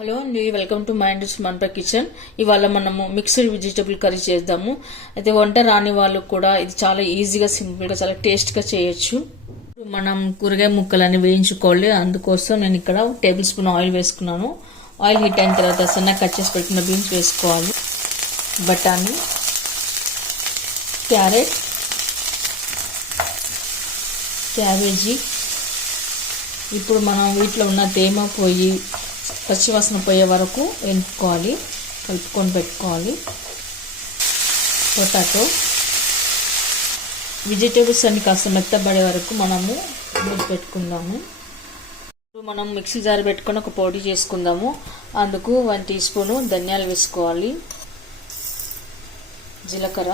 Hello అండి, welcome to my Indus మన్పా kitchen. ఇవాళ మనము మిక్స్డ్ వెజిటబుల్ కర్రీ చేద్దాము. అయితే వంట రాని వాళ్ళు కూడా ఇది చాలా ఈజీగా, సింపుల్గా, చాలా టేస్ట్గా చేయొచ్చు. మనం కూరగాయ ముక్కలని వేయించుకోవాలి. అందుకోసం నేను ఇక్కడ 1 టేబుల్ స్పూన్ ఆయిల్ వేసుకున్నాను. ఆయిల్ హీట్ అయిన తర్వాత సన్నగా కట్ చేసి పెట్టుకున్న బీన్స్ వేసుకోవాలి. బఠానీ, క్యారెట్, క్యాబేజీ. ఇప్పుడు మనం వీటిలో ఉన్న తేమ పోయి పచ్చివాసన పోయే వరకు వేపుకోవాలి, కలుపుకొని పెట్టుకోవాలి. పొటాటో, వెజిటేబుల్స్ అన్ని కాస్త మెత్తబడే వరకు మనము మూసి పెట్టుకుందాము. ఇప్పుడు మనం మిక్సీ జార్ పెట్టుకొని ఒక పొడి చేసుకుందాము. అందుకు 1 టీ స్పూను ధనియాలు వేసుకోవాలి, జీలకర్ర,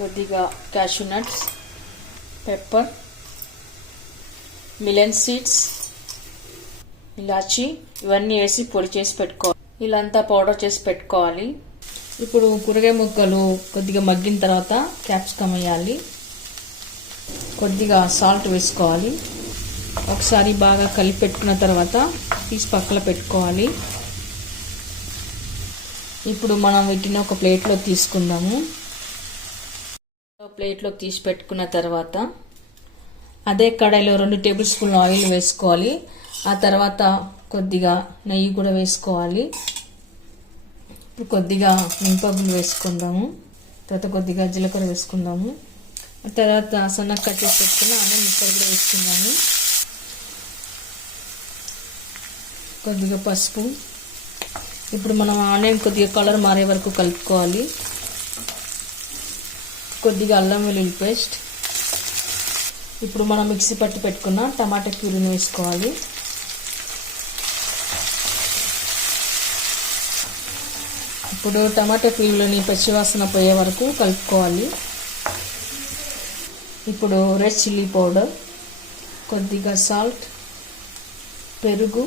కొద్దిగా cashew nuts, pepper, melon seeds, ఇలాచి, ఇవన్నీ వేసి పొడి చేసి పెట్టుకోవాలి. ఇలా అంతా పౌడర్ చేసి పెట్టుకోవాలి. ఇప్పుడు కూరగాయ ముక్కలు కొద్దిగా మగ్గిన తర్వాత క్యాప్సికమ్ వేయాలి, కొద్దిగా సాల్ట్ వేసుకోవాలి. ఒకసారి బాగా కలిపి పెట్టుకున్న తర్వాత తీసి పక్కన పెట్టుకోవాలి. ఇప్పుడు మనం వీటిని ఒక ప్లేట్లో తీసుకుందాము. ప్లేట్లో తీసి పెట్టుకున్న తర్వాత అదే కడాయిలో 2 టేబుల్ స్పూన్ల ఆయిల్ వేసుకోవాలి. ఆ తర్వాత కొద్దిగా నెయ్యి కూడా వేసుకోవాలి. ఇప్పుడు కొద్దిగా మినపగుళ్ళు వేసుకుందాము. తర్వాత కొద్దిగా జీలకర్ర వేసుకుందాము. తర్వాత సన్నగా కట్ చేసి పెట్టుకున్న ఆనియన్ ముక్కలు కూడా వేసుకుందాము. కొద్దిగా పసుపు. ఇప్పుడు మనం ఆనియన్ కొద్దిగా కలర్ మారే వరకు కలుపుకోవాలి. కొద్దిగా అల్లం వెల్లుల్లి పేస్ట్. ఇప్పుడు మనం మిక్సీ పట్టి పెట్టుకున్న టమాటా ప్యూరీని వేసుకోవాలి. ఇప్పుడు టమాటా ప్యూరీలోని పచ్చివాసన పోయే వరకు కలుపుకోవాలి. ఇప్పుడు రెడ్ చిల్లీ పౌడర్, కొద్దిగా సాల్ట్, పెరుగు.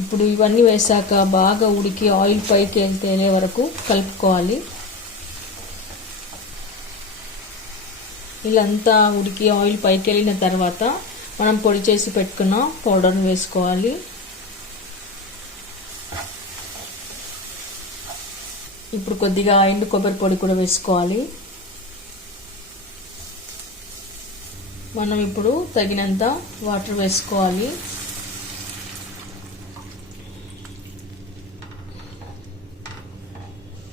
ఇప్పుడు ఇవన్నీ వేసాక బాగా ఉడికి ఆయిల్ పైకి తేలే వరకు కలుపుకోవాలి. ఇలా అంతా ఉడికి ఆయిల్ పైకి వెళ్ళిన తర్వాత మనం పొడి చేసి పెట్టుకున్న పౌడర్ని వేసుకోవాలి. ఇప్పుడు కొద్దిగా ఎండు కొబ్బరి పొడి కూడా వేసుకోవాలి. మనం ఇప్పుడు తగినంత వాటర్ వేసుకోవాలి.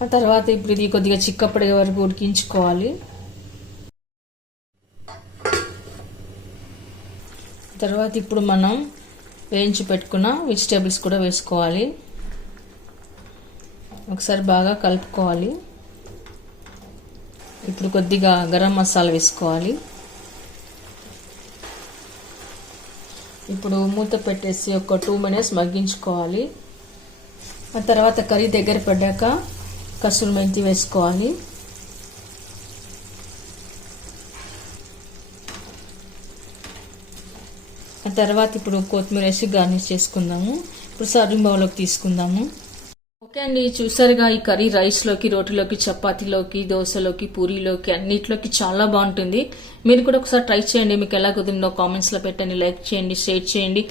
ఆ తర్వాత ఇప్పుడు ఇది కొద్దిగా చిక్కపడే వరకు ఉడికించుకోవాలి. తర్వాత ఇప్పుడు మనం వేయించి పెట్టుకున్న వెజిటేబుల్స్ కూడా వేసుకోవాలి. ఒకసారి బాగా కలుపుకోవాలి. ఇప్పుడు కొద్దిగా గరం మసాలా వేసుకోవాలి. ఇప్పుడు మూత పెట్టేసి ఒక 2 మినిట్స్ మగ్గించుకోవాలి. ఆ తర్వాత కర్రీ దగ్గర పడ్డాక కసూరి మెంతి వేసుకోవాలి. ఆ తర్వాత ఇప్పుడు కొత్తిమీర వేసి గార్నిష్ చేసుకుందాము. ఇప్పుడు సర్వింగ్ బౌల్లోకి తీసుకుందాము. ఓకే అండి, చూసారుగా ఈ కర్రీ రైస్లోకి, రోటీలోకి, చపాతీలోకి, దోశలోకి, పూరీలోకి అన్నిట్లోకి చాలా బాగుంటుంది. మీరు కూడా ఒకసారి ట్రై చేయండి. మీకు ఎలా కుదిరిందో కామెంట్స్లో పెట్టండి, లైక్ చేయండి, షేర్ చేయండి.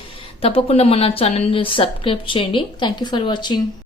తప్పకుండా మన ఛానల్ని సబ్స్క్రైబ్ చేయండి. Thank you for watching.